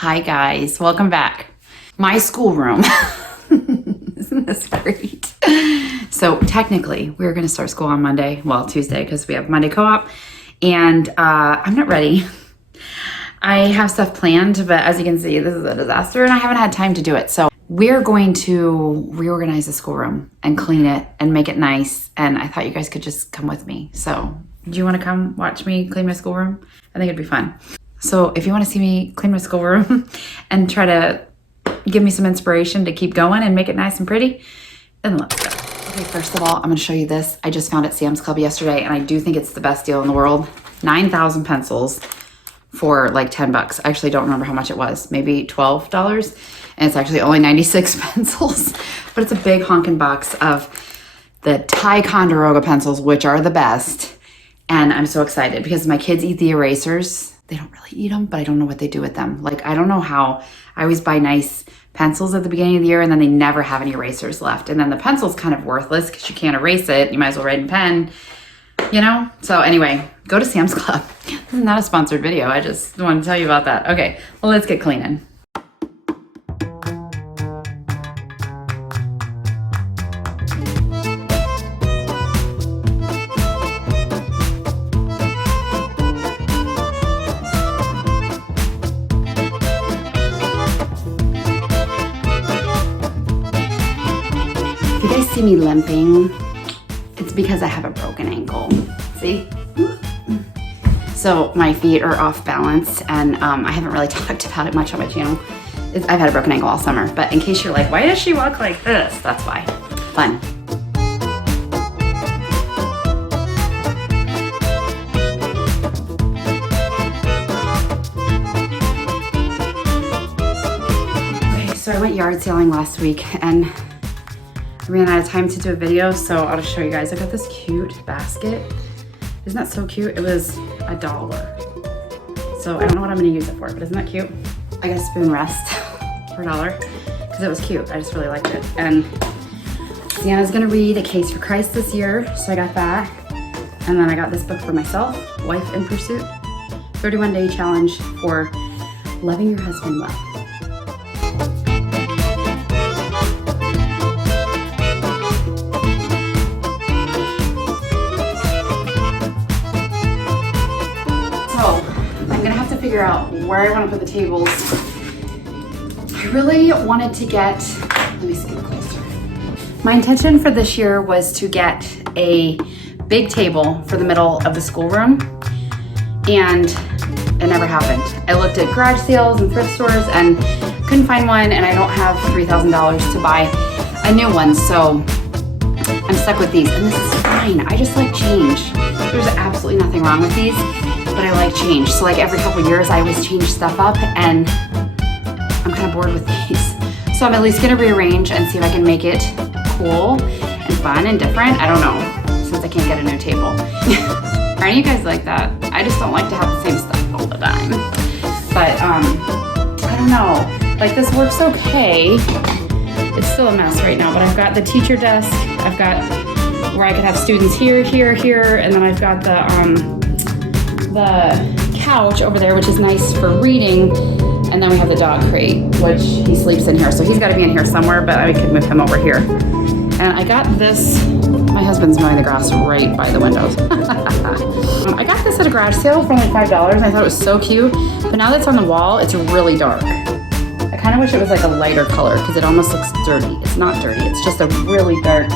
Hi guys, welcome back. My schoolroom. Isn't this great? So technically we're gonna start school on Monday, well Tuesday, because we have Monday co-op, and I'm not ready. I have stuff planned, but as you can see, this is a disaster and I haven't had time to do it. So we're going to reorganize the schoolroom and clean it and make it nice. And I thought you guys could just come with me. So do you want to come watch me clean my schoolroom? I think it'd be fun. So if you want to see me clean my schoolroom and try to give me some inspiration to keep going and make it nice and pretty, then let's go. Okay, first of all, I'm going to show you this. I just found it at Sam's Club yesterday, and I do think it's the best deal in the world. 9,000 pencils for like 10 bucks. I actually don't remember how much it was. Maybe $12. And it's actually only 96 pencils. But it's a big honking box of the Ticonderoga pencils, which are the best. And I'm so excited because my kids eat the erasers. They don't really eat them, but I don't know what they do with them. Like, I don't know how. I always buy nice pencils at the beginning of the year and then they never have any erasers left. And then the pencil's kind of worthless because you can't erase it. You might as well write in pen, you know? So anyway, go to Sam's Club. This is not a sponsored video. I just want to tell you about that. Okay, well, let's get cleaning. If you guys see me limping, it's because I have a broken ankle. See? So my feet are off balance, and I haven't really talked about it much on my channel. I've had a broken ankle all summer, but in case you're like, why does she walk like this? That's why. Fun. Okay, so I went yard sailing last week, and I ran out of time to do a video, so I'll just show you guys. I got this cute basket. Isn't that so cute? It was $1. So I don't know what I'm gonna use it for, but isn't that cute? I got a spoon rest for $1 because it was cute. I just really liked it. And Sienna's gonna read A Case for Christ this year, so I got that. And then I got this book for myself, Wife in Pursuit, 31-day challenge for loving your husband well. Figure out where I want to put the tables. I really wanted to get, let me see closer. My intention for this year was to get a big table for the middle of the schoolroom, and it never happened. I looked at garage sales and thrift stores and couldn't find one, and I don't have $3,000 to buy a new one, so I'm stuck with these, and this is fine. I just like change. There's absolutely nothing wrong with these, but I like change. So like every couple years, I always change stuff up, and I'm kind of bored with these. So I'm at least gonna rearrange and see if I can make it cool and fun and different. I don't know, since I can't get a new table. Are any of you guys like that? I just don't like to have the same stuff all the time. But I don't know, like this works okay. It's still a mess right now, but I've got the teacher desk. I've got where I could have students here, here, here, and then I've got the couch over there, which is nice for reading, and then we have the dog crate, which he sleeps in here, so he's got to be in here somewhere, but I could move him over here. And I got this, my husband's mowing the grass right by the windows. I got this at a garage sale for only $5. I thought it was so cute, but now that it's on the wall, it's really dark. I kind of wish it was like a lighter color because it almost looks dirty. It's not dirty, it's just a really dark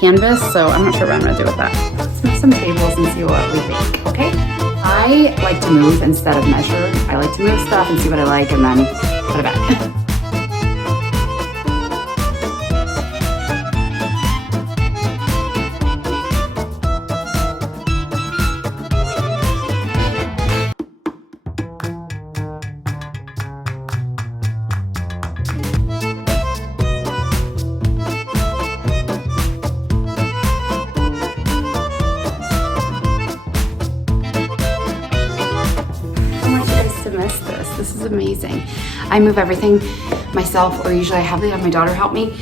canvas, so I'm not sure what I'm gonna do with that. Let's make some tables and see what we think, okay? I like to move instead of measure. I like to move stuff and see what I like and then put it back. This is amazing. I move everything myself, or usually I have my daughter help me,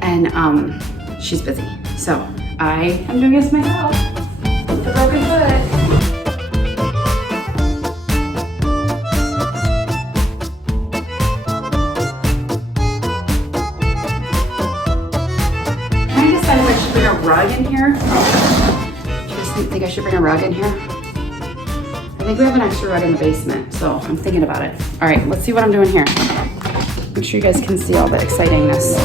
and she's busy. So I am doing this myself with a broken foot. rug in here? Do you guys think I should bring a rug in here? I think we have an extra rug in the basement, so I'm thinking about it. All right, let's see what I'm doing here. Make sure you guys can see all the excitingness.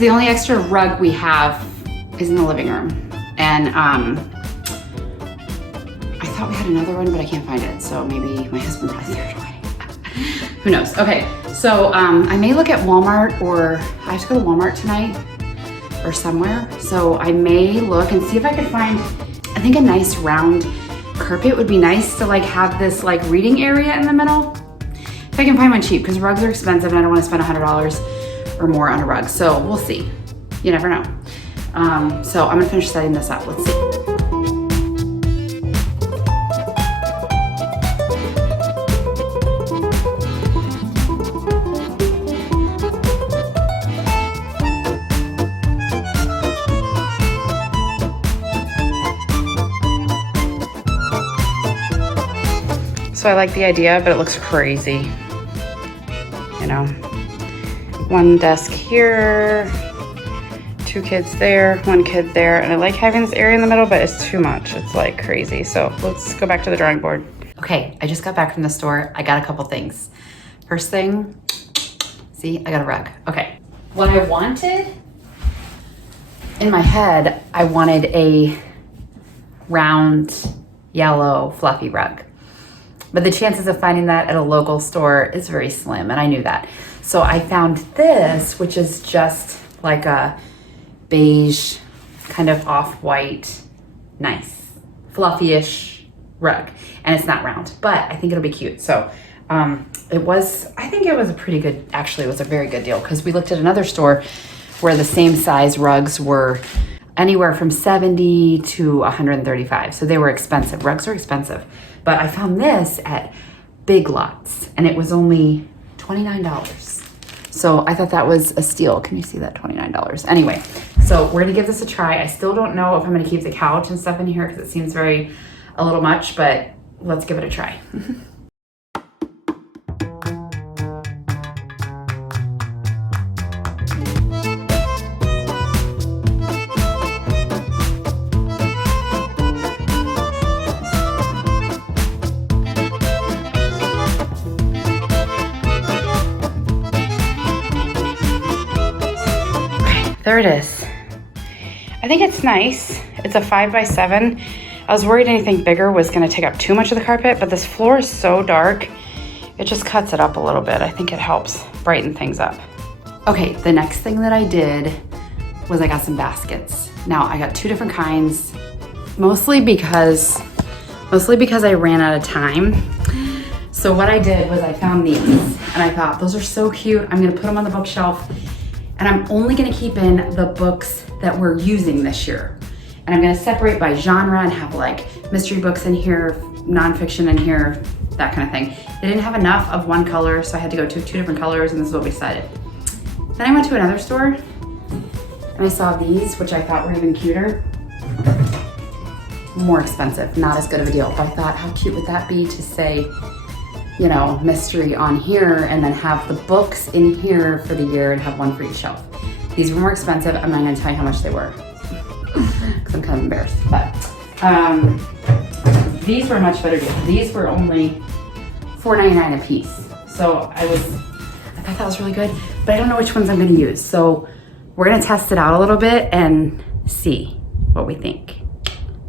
So the only extra rug we have is in the living room. And I thought we had another one, but I can't find it. So maybe my husband probably threw it away. Who knows? Okay, so I may look at Walmart, or I have to go to Walmart tonight or somewhere. So I may look and see if I could find, I think a nice round carpet would be nice to like have this like reading area in the middle. If I can find one cheap, because rugs are expensive and I don't want to spend $100 or more on a rug. So we'll see. You never know. So I'm gonna finish setting this up. Let's see. So I like the idea, but it looks crazy. You know, one desk here, 2 kids there, 1 kid there, and I like having this area in the middle, but it's too much. It's like crazy. So let's go back to the drawing board. Okay, I just got back from the store. I got a couple things. First thing, see, I got a rug. Okay, what I wanted, in my head, I wanted a round, yellow, fluffy rug. But the chances of finding that at a local store is very slim, and I knew that. So I found this, which is just like a beige, kind of off-white, nice, fluffy-ish rug. And it's not round, but I think it'll be cute. So I think it was a pretty good, actually it was a very good deal, because we looked at another store where the same size rugs were anywhere from $70 to $135. So they were expensive. Rugs are expensive. But I found this at Big Lots, and it was only $29. So I thought that was a steal. Can you see that? $29. Anyway, so we're gonna give this a try. I still don't know if I'm gonna keep the couch and stuff in here because it seems a little much, but let's give it a try. There it is. I think it's nice. It's a 5x7. I was worried anything bigger was gonna take up too much of the carpet, but this floor is so dark, it just cuts it up a little bit. I think it helps brighten things up. Okay, the next thing that I did was I got some baskets. Now I got 2 different kinds, mostly because I ran out of time. So what I did was I found these, and I thought those are so cute. I'm gonna put them on the bookshelf. And I'm only gonna keep in the books that we're using this year. And I'm gonna separate by genre and have like mystery books in here, nonfiction in here, that kind of thing. They didn't have enough of one color, so I had to go to 2 different colors, and this is what we decided. Then I went to another store, and I saw these, which I thought were even cuter. More expensive, not as good of a deal. But I thought, how cute would that be to say, you know, mystery on here, and then have the books in here for the year and have one for each shelf. These were more expensive. I'm not gonna tell you how much they were because I'm kind of embarrassed. But these were a much better deal. These were only $4.99 a piece. So I I thought that was really good, but I don't know which ones I'm gonna use. So we're gonna test it out a little bit and see what we think.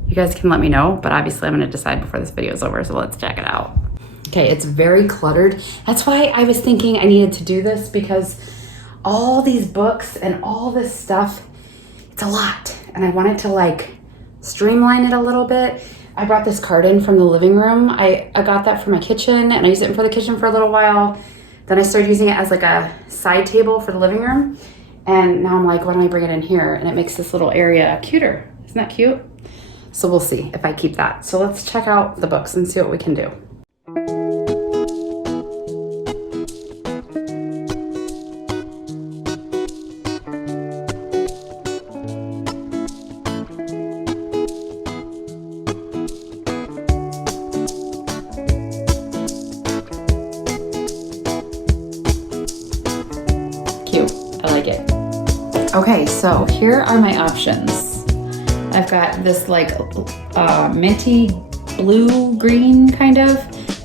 You guys can let me know, but obviously I'm gonna decide before this video is over, so let's check it out. Okay, it's very cluttered. That's why I was thinking I needed to do this, because all these books and all this stuff, it's a lot. And I wanted to like streamline it a little bit. I brought this carton from the living room. I got that for my kitchen, and I used it for the kitchen for a little while. Then I started using it as like a side table for the living room. And now I'm like, why don't I bring it in here? And it makes this little area cuter. Isn't that cute? So we'll see if I keep that. So let's check out the books and see what we can do. Okay, so here are my options. I've got this like minty blue green kind of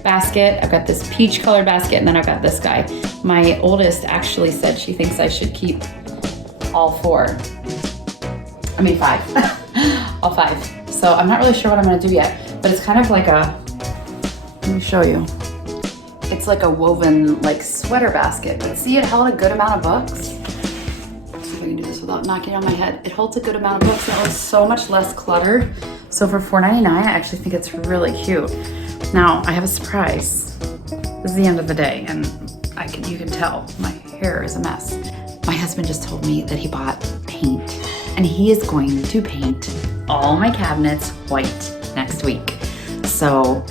basket. I've got this peach colored basket, and then I've got this guy. My oldest actually said she thinks I should keep all four. I mean 5, all 5. So I'm not really sure what I'm gonna do yet, but it's kind of like a, let me show you. It's like a woven like sweater basket, but see, it held a good amount of books. I can do this without knocking on my head. It holds a good amount of books, and it was so much less cluttered. So for $4.99, I actually think it's really cute. Now I have a surprise. This is the end of the day, and you can tell my hair is a mess. My husband just told me that he bought paint, and he is going to paint all my cabinets white next week. So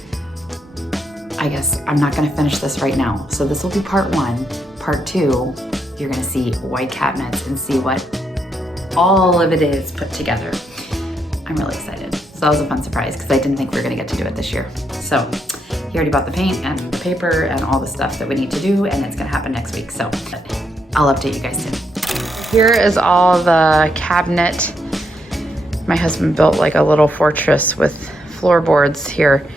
I guess I'm not gonna finish this right now. So this will be part 1. Part 2, you're gonna see white cabinets and see what all of it is put together. I'm really excited. So that was a fun surprise, because I didn't think we were gonna get to do it this year. So he already bought the paint and the paper and all the stuff that we need to do, and it's gonna happen next week. So I'll update you guys soon. Here is all the cabinet. My husband built like a little fortress with floorboards here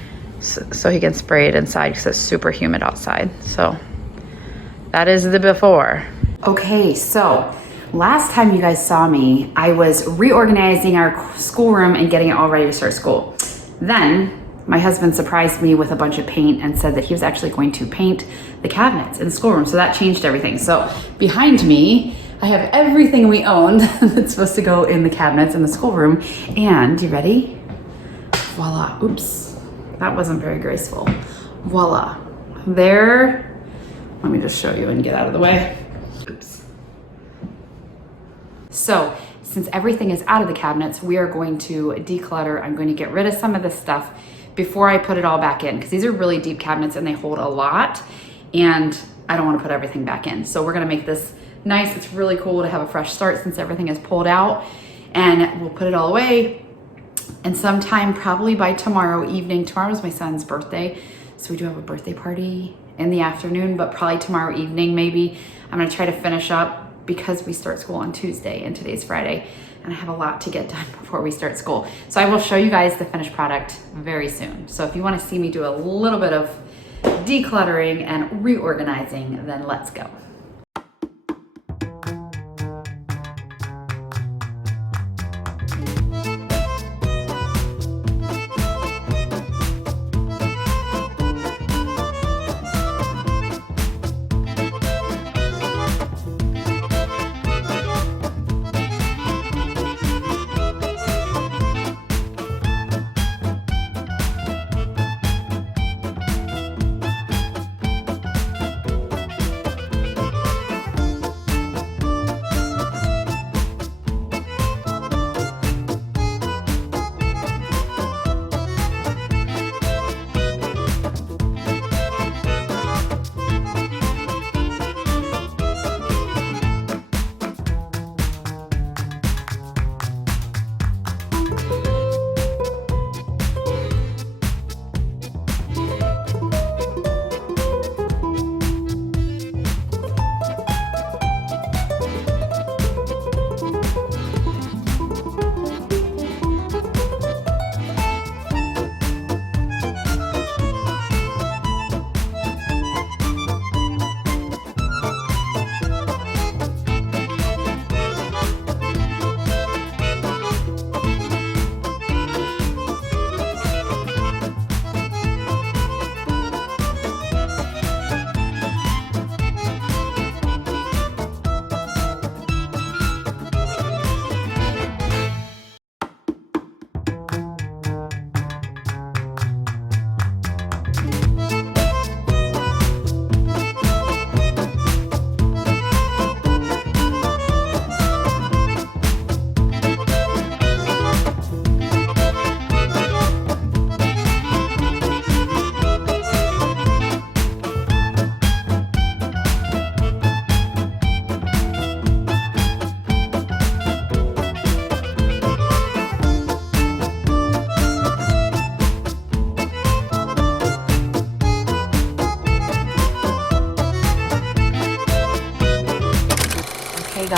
so he can spray it inside, because it's super humid outside. So that is the before. Okay, so last time you guys saw me, I was reorganizing our schoolroom and getting it all ready to start school. Then my husband surprised me with a bunch of paint and said that he was actually going to paint the cabinets in the schoolroom. So that changed everything. So behind me, I have everything we owned that's supposed to go in the cabinets in the schoolroom. And you ready? Voila. Oops, that wasn't very graceful. Voila. There. Let me just show you and get out of the way. Oops. So since everything is out of the cabinets, we are going to declutter. I'm going to get rid of some of this stuff before I put it all back in, because these are really deep cabinets and they hold a lot, and I don't want to put everything back in. So we're going to make this nice. It's really cool to have a fresh start since everything is pulled out, and we'll put it all away. And sometime probably by tomorrow evening, tomorrow's my son's birthday, so we do have a birthday party in the afternoon, but probably tomorrow evening maybe, I'm gonna try to finish up, because we start school on Tuesday and today's Friday, and I have a lot to get done before we start school. So I will show you guys the finished product very soon. So if you wanna see me do a little bit of decluttering and reorganizing, then let's go.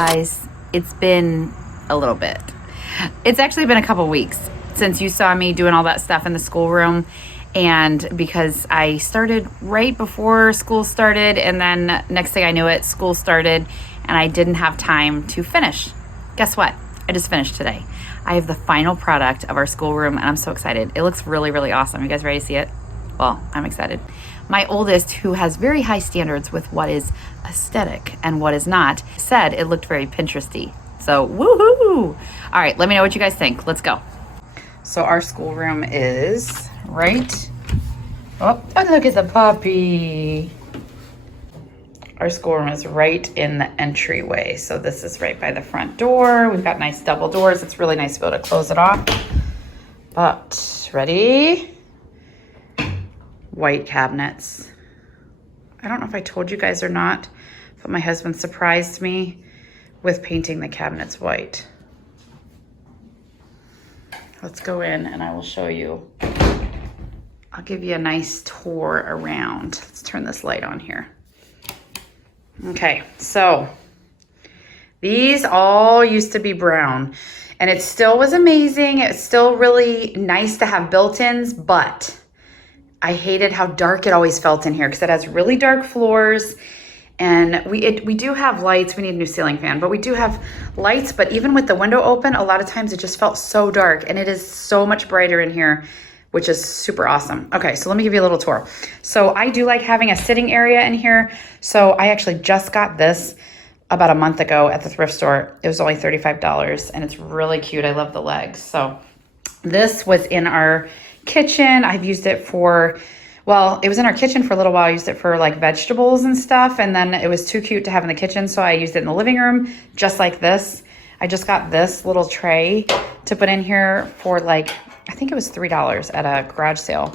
guys, it's been a little bit. It's actually been a couple weeks since you saw me doing all that stuff in the schoolroom. And because I started right before school started, and then next thing I knew it, school started, and I didn't have time to finish. Guess what? I just finished today. I have the final product of our schoolroom, and I'm so excited. It looks really, really awesome. You guys ready to see it? Well, I'm excited. My oldest, who has very high standards with what is aesthetic and what is not, said it looked very Pinteresty. So, woohoo! All right, let me know what you guys think. Let's go. So our schoolroom is right. Oh, look at the puppy. Our schoolroom is right in the entryway. So this is right by the front door. We've got nice double doors. It's really nice to be able to close it off. But, ready? White cabinets. I don't know if I told you guys or not, but my husband surprised me with painting the cabinets white. Let's go in and I will show you. I'll give you a nice tour around. Let's turn this light on here. Okay, so these all used to be brown, and it still was amazing. It's still really nice to have built-ins, but I hated how dark it always felt in here because it has really dark floors. And we do have lights. We need a new ceiling fan, but we do have lights. But even with the window open, a lot of times it just felt so dark, and it is so much brighter in here, which is super awesome. Okay, so let me give you a little tour. So I do like having a sitting area in here. So I actually just got this about a month ago at the thrift store. It was only $35, and it's really cute. I love the legs. So this was in our kitchen. I've used it for, well, it was in our kitchen for a little while. I used it for like vegetables and stuff, and then it was too cute to have in the kitchen, so I used it in the living room, just like this. I just got this little tray to put in here for like, I think it was $3 at a garage sale.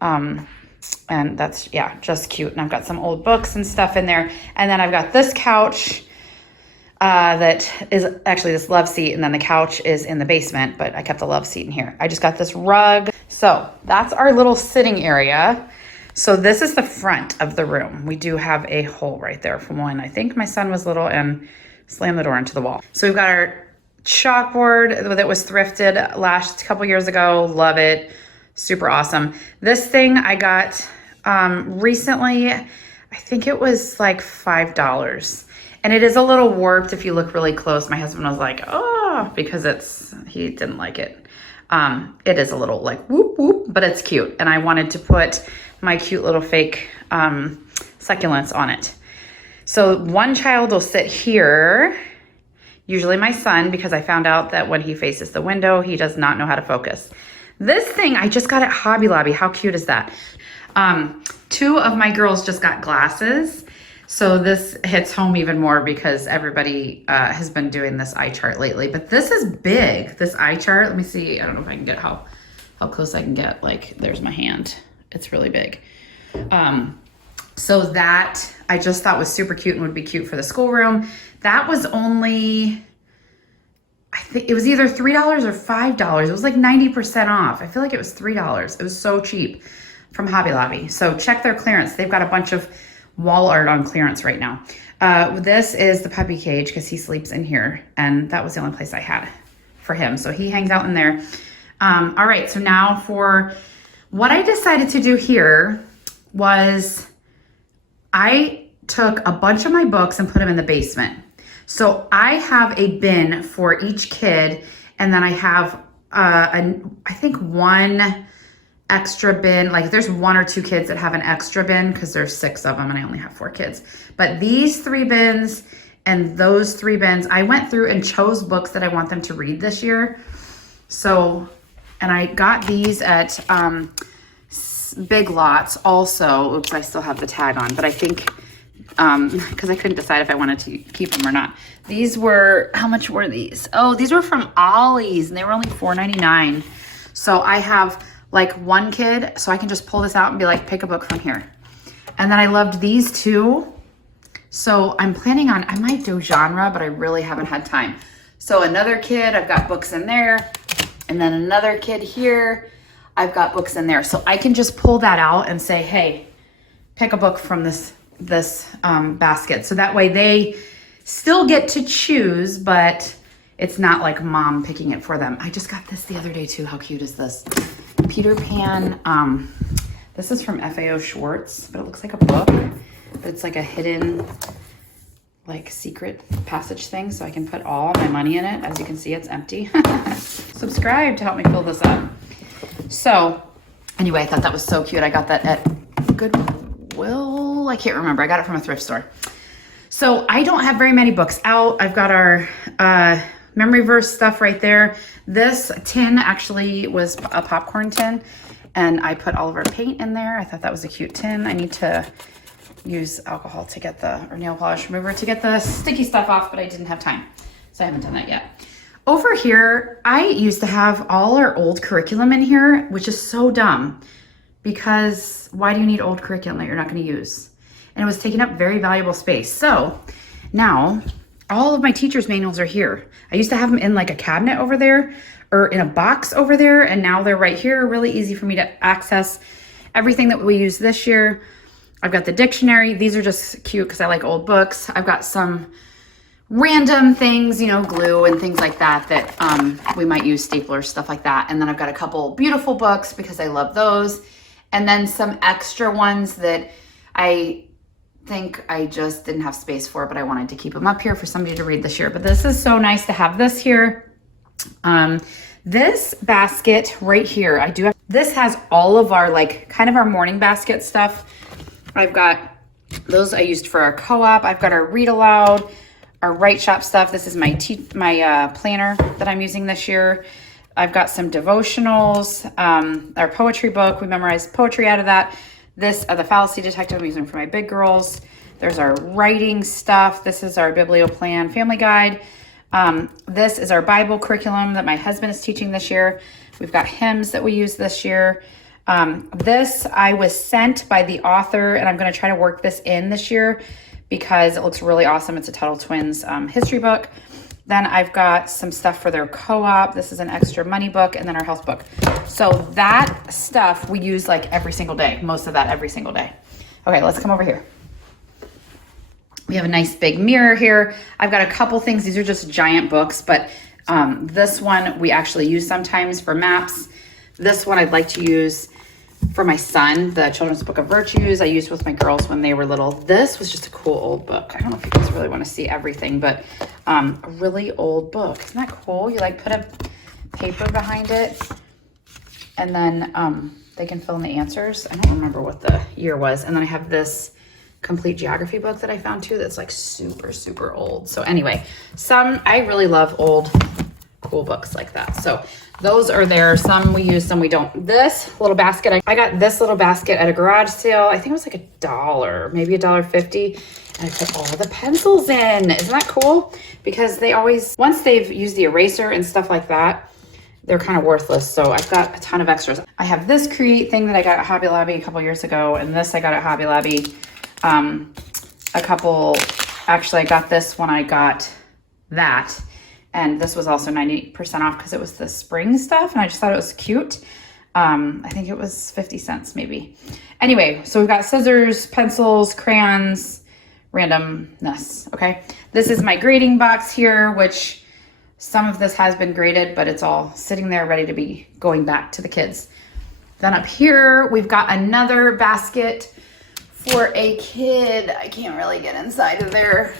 And that's, yeah, just cute. And I've got some old books and stuff in there. And then I've got this couch that is actually this love seat. And then the couch is in the basement, but I kept the love seat in here. I just got this rug. So that's our little sitting area. So this is the front of the room. We do have a hole right there from when I think my son was little and slammed the door into the wall. So we've got our chalkboard that was thrifted last couple years ago. Love it. Super awesome. This thing I got recently. I think it was like $5. And it is a little warped if you look really close. My husband was like, oh, because he didn't like it. It is a little like whoop whoop, but it's cute. And I wanted to put my cute little fake succulents on it. So one child will sit here, usually my son, because I found out that when he faces the window, he does not know how to focus. This thing I just got at Hobby Lobby. How cute is that? Two of my girls just got glasses. So this hits home even more because everybody has been doing this eye chart lately. But this is big, this eye chart. Let me see. I don't know if I can get how close I can get. Like, there's my hand. It's really big. So that I just thought was super cute and would be cute for the schoolroom. That was only, I think it was either $3 or $5. It was like 90% off. I feel like it was $3. It was so cheap from Hobby Lobby. So check their clearance. They've got a bunch of wall art on clearance right now. This is the puppy cage because he sleeps in here, and that was the only place I had for him. So he hangs out in there. All right, so now for what I decided to do here was I took a bunch of my books and put them in the basement. So I have a bin for each kid, and then I have, I think one extra bin. Like there's one or two kids that have an extra bin because there's 6 of them and I only have 4 kids. But these 3 bins and those 3 bins, I went through and chose books that I want them to read this year. So, and I got these at Big Lots also. Oops, I still have the tag on, but I think, because I couldn't decide if I wanted to keep them or not. These were, how much were these? Oh, these were from Ollie's and they were only $4.99. So I have like one kid, so I can just pull this out and be like, pick a book from here. And then I loved these too. So I'm planning on, I might do genre, but I really haven't had time. So another kid, I've got books in there. And then another kid here, I've got books in there. So I can just pull that out and say, hey, pick a book from this basket. So that way they still get to choose, but it's not like mom picking it for them. I just got this the other day too. How cute is this? Peter Pan. This is from FAO Schwartz, but it looks like a book. But it's like a hidden, like secret passage thing, so I can put all my money in it. As you can see, it's empty. Subscribe to help me fill this up. So anyway, I thought that was so cute. I got that at Goodwill. I can't remember. I got it from a thrift store. So I don't have very many books out. I've got our memory verse stuff right there. This tin actually was a popcorn tin, and I put all of our paint in there. I thought that was a cute tin. I need to use alcohol to get or nail polish remover to get the sticky stuff off, but I didn't have time, so I haven't done that yet. Over here, I used to have all our old curriculum in here, which is so dumb, because why do you need old curriculum that you're not going to use? And it was taking up very valuable space. So now all of my teacher's manuals are here. I used to have them in like a cabinet over there or in a box over there, and now they're right here. Really easy for me to access everything that we use this year. I've got the dictionary. These are just cute because I like old books. I've got some random things, you know, glue and things like that we might use, staplers, stuff like that. And then I've got a couple beautiful books because I love those. And then some extra ones that I think I just didn't have space for, but I wanted to keep them up here for somebody to read this year. But this is so nice to have this here. This basket right here, this has all of our like kind of our morning basket stuff. I've got those I used for our co-op. I've got our read aloud, our Write Shop stuff. This is my planner that I'm using this year. I've got some devotionals, our poetry book. We memorized poetry out of that. This, the Fallacy Detective, I'm using for my big girls. There's our writing stuff. This is our Biblioplan family guide. This is our Bible curriculum that my husband is teaching this year. We've got hymns that we use this year. This I was sent by the author, and I'm going to try to work this in this year because it looks really awesome. It's a Tuttle Twins history book. Then I've got some stuff for their co-op. This is an extra money book, and then our health book. So that stuff we use like every single day, most of that every single day. Okay, let's come over here. We have a nice big mirror here. I've got a couple things. These are just giant books, but this one we actually use sometimes for maps. This one I'd like to use for my son, the Children's Book of Virtues. I used with my girls when they were little. This was just a cool old book. I don't know if you guys really want to see everything, but a really old book. Isn't that cool? You like put a paper behind it, and then they can fill in the answers. I don't remember what the year was. And then I have this complete geography book that I found too that's like super, super old. So anyway, I really love old cool books like that. So those are there. Some we use, some we don't. This little basket, I got this little basket at a garage sale. I think it was like $1, maybe $1.50. And I put all the pencils in. Isn't that cool? Because they always, once they've used the eraser and stuff like that, they're kind of worthless. So I've got a ton of extras. I have this Create thing that I got at Hobby Lobby a couple years ago. And this I got at Hobby Lobby actually I got this when I got that. And this was also 90% off because it was the spring stuff. And I just thought it was cute. I think it was 50 cents maybe. Anyway, so we've got scissors, pencils, crayons, randomness, okay? This is my grading box here, which some of this has been graded, but it's all sitting there ready to be going back to the kids. Then up here, we've got another basket for a kid. I can't really get inside of there.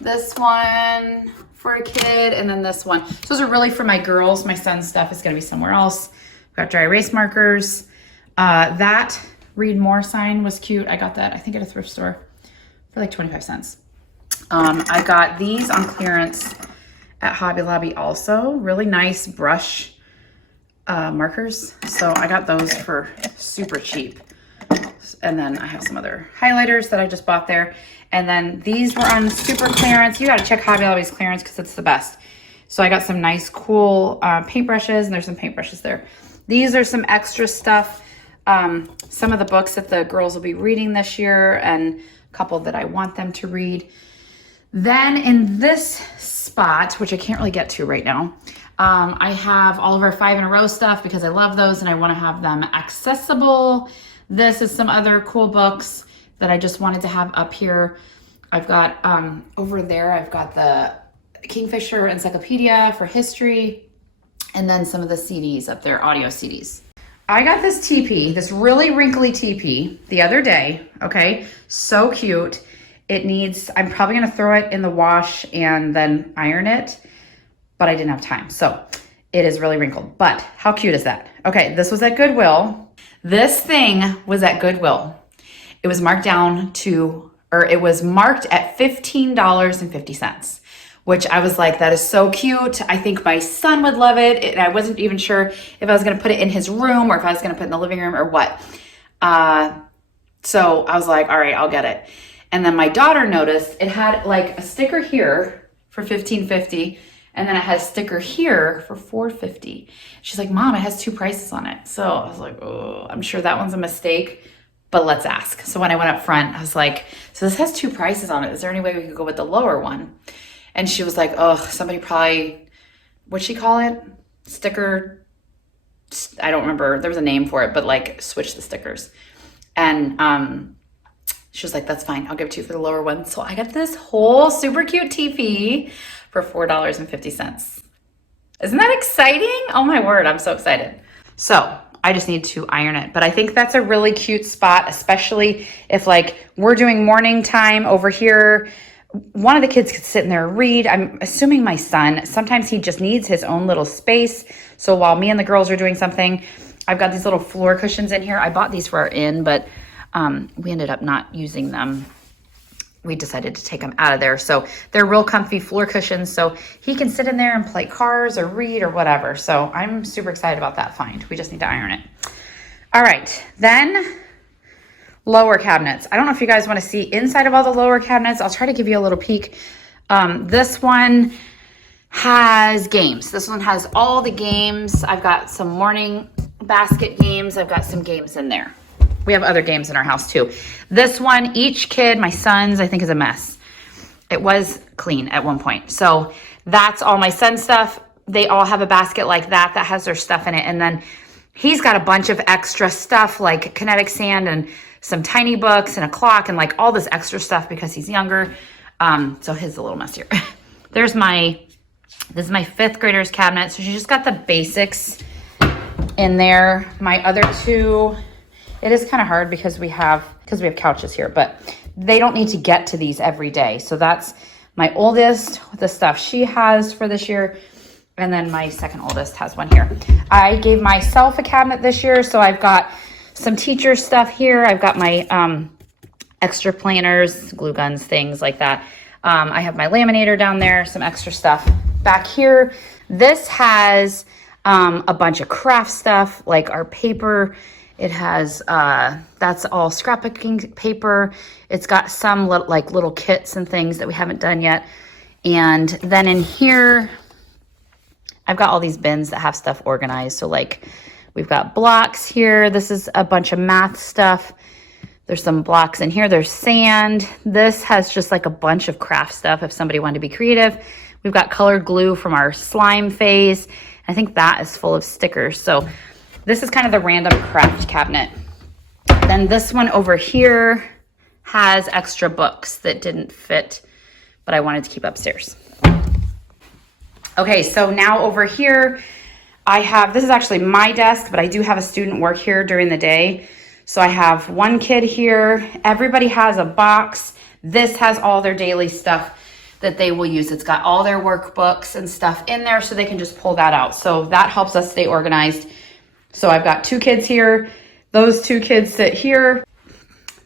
This one for a kid, and then this one. So those are really for my girls. My son's stuff is gonna be somewhere else. We've got dry erase markers. That Read More sign was cute. I got that, I think, at a thrift store for like 25 cents. I got these on clearance at Hobby Lobby also. Really nice brush markers. So I got those for super cheap. And then I have some other highlighters that I just bought there. And then these were on super clearance. You got to check Hobby Lobby's clearance because it's the best. So I got some nice, cool paintbrushes, and there's some paintbrushes there. These are some extra stuff. Some of the books that the girls will be reading this year, and a couple that I want them to read. Then in this spot, which I can't really get to right now, I have all of our 5 in a row stuff because I love those and I want to have them accessible. This is some other cool books that I just wanted to have up here. I've got, over there, I've got the Kingfisher Encyclopedia for history, and then some of the CDs up there, audio CDs. I got this teepee, this really wrinkly teepee the other day, okay? So cute. It needs, I'm probably gonna throw it in the wash and then iron it, but I didn't have time. So it is really wrinkled, but how cute is that? Okay, this was at Goodwill. This thing was at Goodwill. It was marked down to, or it was marked at $15.50, which I was like, that is so cute. I think my son would love it. And I wasn't even sure if I was gonna put it in his room or if I was gonna put it in the living room or what. So I was like, all right, I'll get it. And then my daughter noticed it had like a sticker here for $15.50, and then it had a sticker here for $4.50. She's like, Mom, it has two prices on it. So I was like, oh, I'm sure that one's a mistake, but let's ask. So when I went up front, I was like, so this has two prices on it. Is there any way we could go with the lower one? And she was like, oh, somebody probably, what'd she call it? Sticker, I don't remember. There was a name for it, but like switch the stickers. And she was like, that's fine. I'll give it to you for the lower one. So I got this whole super cute teepee for $4.50. Isn't that exciting? Oh my word, I'm so excited. So I just need to iron it, but I think that's a really cute spot, especially if like we're doing morning time over here. One of the kids could sit in there and read. I'm assuming my son, sometimes he just needs his own little space. So while me and the girls are doing something, I've got these little floor cushions in here. I bought these for our inn, but we ended up not using them. We decided to take them out of there. So they're real comfy floor cushions. So he can sit in there and play cars or read or whatever. So I'm super excited about that find. We just need to iron it. All right, then lower cabinets. I don't know if you guys want to see inside of all the lower cabinets. I'll try to give you a little peek. This one has games. This one has all the games. I've got some morning basket games. I've got some games in there. We have other games in our house too. This one, each kid, my son's, I think is a mess. It was clean at one point. So that's all my son's stuff. They all have a basket like that that has their stuff in it. And then he's got a bunch of extra stuff like kinetic sand and some tiny books and a clock and like all this extra stuff because he's younger. So his is a little messier. This is my 5th grader's cabinet. So she just got the basics in there. My other two, it is kind of hard because we have couches here, but they don't need to get to these every day. So that's my oldest, the stuff she has for this year. And then my second oldest has one here. I gave myself a cabinet this year. So I've got some teacher stuff here. I've got my extra planners, glue guns, things like that. I have my laminator down there, some extra stuff back here. This has a bunch of craft stuff, like our paper. It has, that's all scrapbooking paper. It's got some little kits and things that we haven't done yet. And then in here, I've got all these bins that have stuff organized. So like we've got blocks here. This is a bunch of math stuff. There's some blocks in here. There's sand. This has just like a bunch of craft stuff if somebody wanted to be creative. We've got colored glue from our slime phase. I think that is full of stickers. So this is kind of the random craft cabinet. Then this one over here has extra books that didn't fit, but I wanted to keep upstairs. Okay, so now over here, this is actually my desk, but I do have a student work here during the day. So I have one kid here. Everybody has a box. This has all their daily stuff that they will use. It's got all their workbooks and stuff in there so they can just pull that out. So that helps us stay organized. So I've got 2 kids here. Those 2 kids sit here.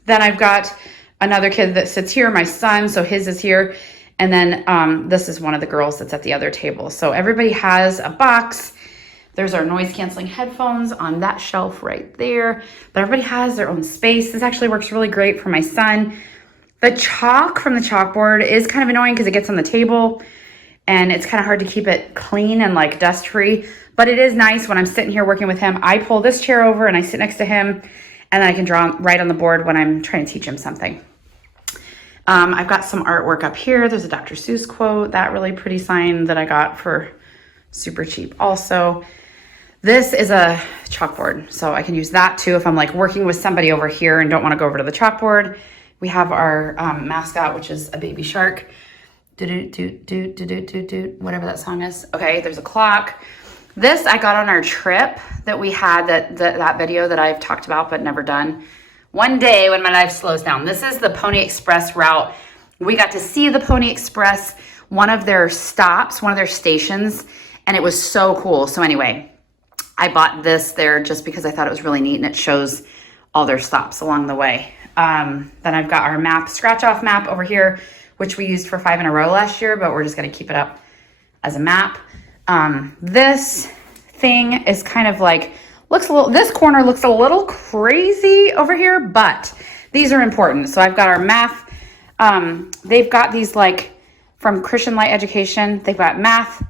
Then I've got another kid that sits here, my son, so his is here. And then this is one of the girls that's at the other table. So everybody has a box. There's our noise canceling headphones on that shelf right there. But everybody has their own space. This actually works really great for my son. The chalk from the chalkboard is kind of annoying because it gets on the table and it's kind of hard to keep it clean and like dust free. But it is nice when I'm sitting here working with him. I pull this chair over and I sit next to him and then I can draw right on the board when I'm trying to teach him something. I've got some artwork up here. There's a Dr. Seuss quote, that really pretty sign that I got for super cheap also. This is a chalkboard, so I can use that too if I'm like working with somebody over here and don't want to go over to the chalkboard. We have our mascot, which is a baby shark. Whatever that song is. Okay, there's a clock. This I got on our trip that we had, that video that I've talked about but never done. One day when my life slows down. This is the Pony Express route. We got to see the Pony Express, one of their stops, one of their stations, and it was so cool. So anyway, I bought this there just because I thought it was really neat, and it shows all their stops along the way. Then I've got our map, scratch off map over here, which we used for 5 in a row last year, but we're just gonna keep it up as a map. This thing is kind of like, this corner looks a little crazy over here, but these are important. So I've got our math, they've got these like from Christian Light Education, they've got math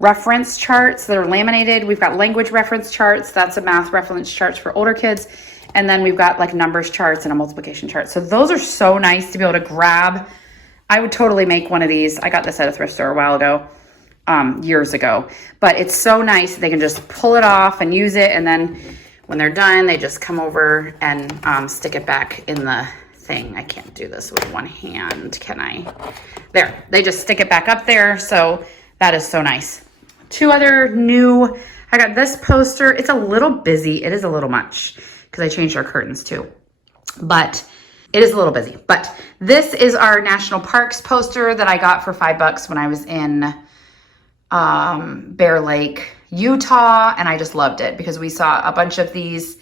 reference charts that are laminated. We've got language reference charts. That's a math reference charts for older kids. And then we've got like numbers charts and a multiplication chart. So those are so nice to be able to grab. I would totally make one of these. I got this at a thrift store a while ago, years ago, but it's so nice. They can just pull it off and use it. And then when they're done, they just come over and stick it back in the thing. I can't do this with one hand, can I? There, they just stick it back up there. So that is so nice. 2 other new, I got this poster. It's a little busy. It is a little much because I changed our curtains too, but it is a little busy. But this is our national parks poster that I got for $5 when I was in Bear Lake, Utah, and I just loved it because we saw a bunch of these.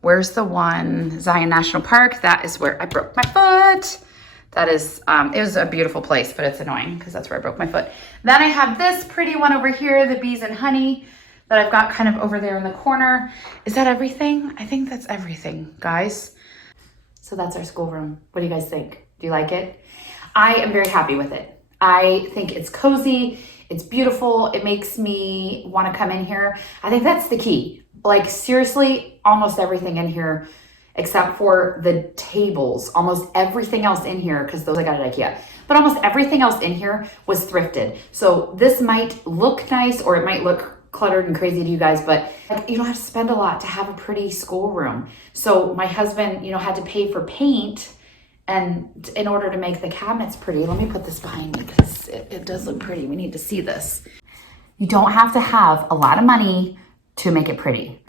Where's the one? Zion National Park. That is where I broke my foot. That is, it was a beautiful place, but it's annoying because that's where I broke my foot. Then I have this pretty one over here, the Bees and Honey, that I've got kind of over there in the corner. Is that everything? I think that's everything, guys. So that's our schoolroom. What do you guys think? Do you like it? I am very happy with it. I think it's cozy. It's beautiful. It makes me want to come in here. I think that's the key. Like seriously, almost everything in here, except for the tables, almost everything else in here, because those I got at IKEA, but almost everything else in here was thrifted. So this might look nice, or it might look cluttered and crazy to you guys, but like, you don't have to spend a lot to have a pretty schoolroom. So my husband, had to pay for paint and in order to make the cabinets pretty. Let me put this behind me because it does look pretty. We need to see this. You don't have to have a lot of money to make it pretty.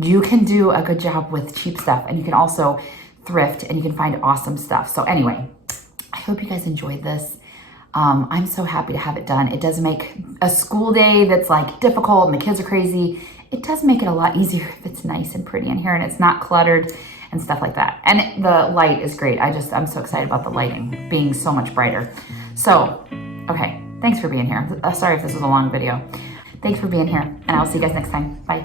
You can do a good job with cheap stuff, and you can also thrift and you can find awesome stuff. So anyway, I hope you guys enjoyed this. I'm so happy to have it done. It does make a school day that's like difficult and the kids are crazy. It does make it a lot easier if it's nice and pretty in here and it's not cluttered and stuff like that. And the light is great. I'm so excited about the lighting being so much brighter. So, okay, thanks for being here. Sorry if this was a long video. Thanks for being here, and I'll see you guys next time. Bye.